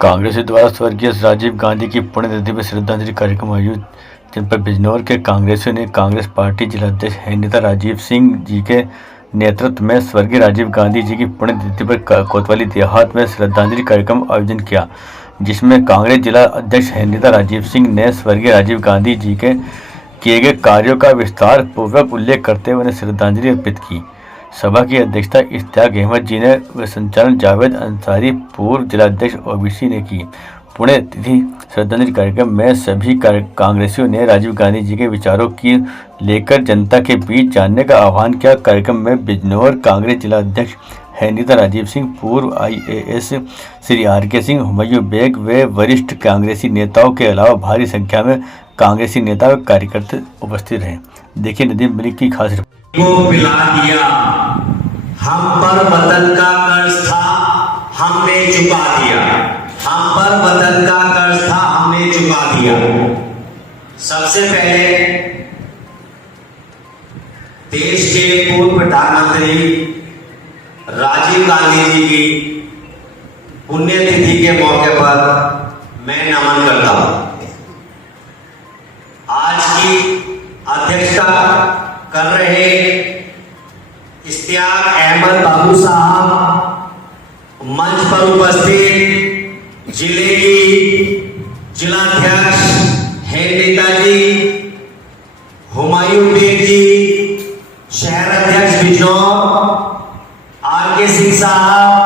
कांग्रेस द्वारा स्वर्गीय राजीव गांधी की पुण्यतिथि पर श्रद्धांजलि कार्यक्रम आयोजित। जनपद बिजनौर के कांग्रेसियों ने कांग्रेस पार्टी जिलाध्यक्ष हेमलता राजीव सिंह जी के नेतृत्व में स्वर्गीय राजीव गांधी जी की पुण्यतिथि पर कोतवाली देहात में श्रद्धांजलि कार्यक्रम आयोजन किया, जिसमें कांग्रेस जिला अध्यक्ष हेमलता राजीव सिंह ने स्वर्गीय राजीव गांधी जी के किए गए कार्यों का विस्तार पूर्वक उल्लेख करते हुए उन्हें श्रद्धांजलि अर्पित की। सभा की अध्यक्षता इश्तियाक अहमद जी ने व संचालन जावेद अंसारी पूर्व जिलाध्यक्ष ओबीसी ने की। पुण्यतिथि श्रद्धांजलि कार्यक्रम में सभी कांग्रेसियों ने राजीव गांधी जी के विचारों की लेकर जनता के बीच जानने का आह्वान किया। कार्यक्रम में बिजनौर कांग्रेस जिला अध्यक्ष हेमलता राजीव सिंह, पूर्व IAS श्री RK सिंह, हुमायूं बेग व वरिष्ठ कांग्रेसी नेताओं के अलावा भारी संख्या में कांग्रेसी नेता व कार्यकर्ता उपस्थित रहे। देखिए नदीम मलिक की खास रिपोर्ट। को पिला दिया, हम पर वतन का कर्ज था हमने चुका दिया, हम पर वतन का कर्ज था हमने चुका दिया। सबसे पहले देश के पूर्व प्रधानमंत्री राजीव गांधी जी की पुण्यतिथि के मौके पर मैं नमन करता हूं। आज की अध्यक्षता कर रहे इश्तियाक अहमद बाबू साहब, मंच पर उपस्थित जिले की जिलाध्यक्ष हेमलता जी, हुमायूं बेग जी, शहर अध्यक्ष बिजनौर RK सिंह साहब,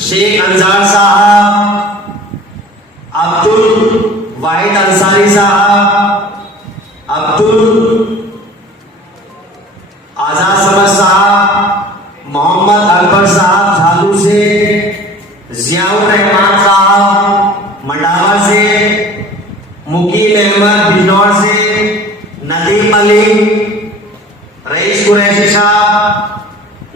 शेख अंजार साहब, अब्दुल वाहिद अंसारी साहब, अब्दुल आजाद समद साहब, मोहम्मद अकबर साहब झालू से, जियाउर रहमान साहब मंडावा से, मुकीम अहमद बिजनौर से, नदीम मलिक, रईस कुरैशी साहब,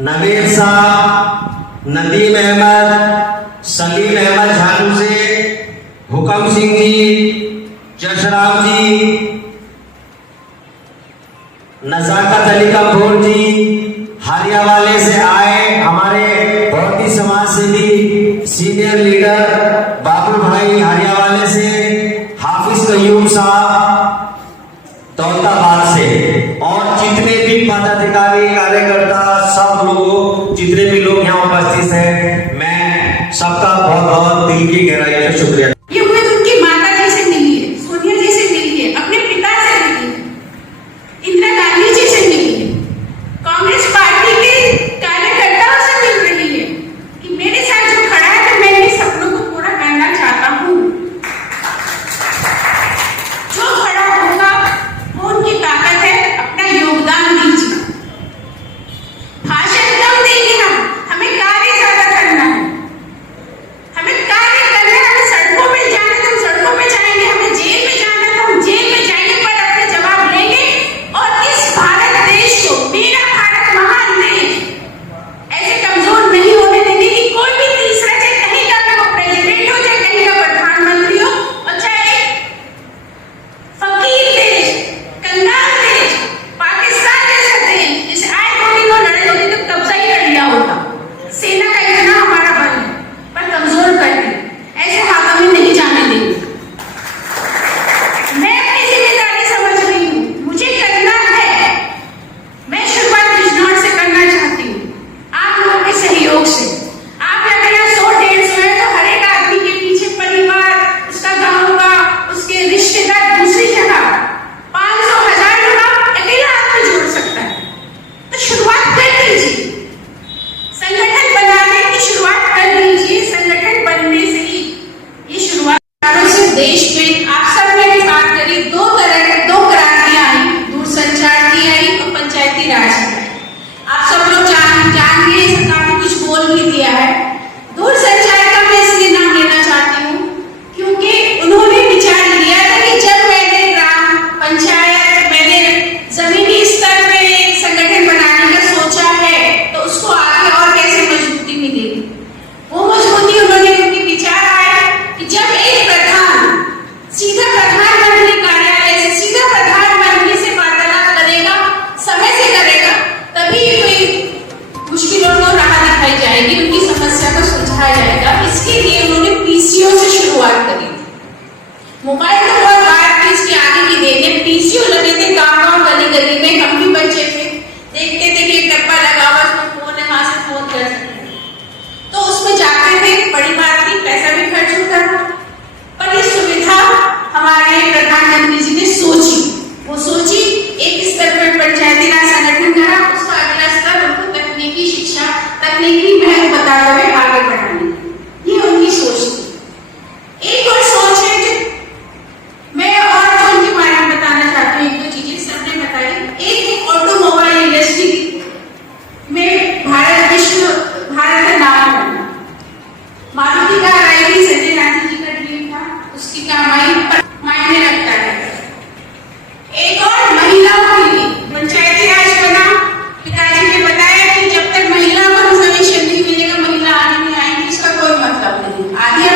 नवीर साहब, नदीम अहमद, सलीम अहमद झालू से, हुकम सिंह जी, जशराम जी, नजाकत अली कपूर जी, हरियावाले से आए हमारे भौती समाज सेवी सीनियर लीडर बाबू भाई हरियावाले से, हाफिज कयूम साहब दौलताबाद से, और जितने भी पदाधिकारी कार्यकर्ता सब लोगों, जितने भी लोग यहाँ उपस्थित हैं, मैं सबका बहुत बहुत दिल की गहराई से शुक्रिया। हमें कार्य करना है, हमें सड़कों पे मोबाइल तो बहुत बात थी, इसके आगे की देने पीसीओ लगे थे गांव-गांव गली-गली में, हम भी बच्चे थे, देखते थे कि एक डब्बा लगा हुआ उसमें फोन है, वहां से फोन कर सकते हैं, तो उसमें जाते थे, बड़ी बात थी, पैसा भी खर्च होता था, पर ये सुविधा हमारे प्रधानमंत्री जी ने सोची, वो सोची एक स्तर पर पंचायती राज संगठन करा, उसका अगला स्तर उनको तकनीकी शिक्षा, तकनीकी महत्व बताते हुए आगे बढ़ाने, ये उनकी सोच थी। एक और सोच है जो मैं और उनके बारे में बताना चाहती हूँ, एक दो चीजें सबने बताई। एक है ऑटोमोबाइल इंडस्ट्री में भारत का नाम है। मारुति कार आई थी, संजय गांधी जी का ड्रीम था, उसकी कमाई मायने रखता है। एक और महिलाओं के लिए पंचायती राज बना, पिताजी ने बताया कि जब तक महिलाओं को रिजर्वेशन नहीं मिलेगा, महिला आगे नहीं आएंगी, इसका कोई मतलब नहीं। आधी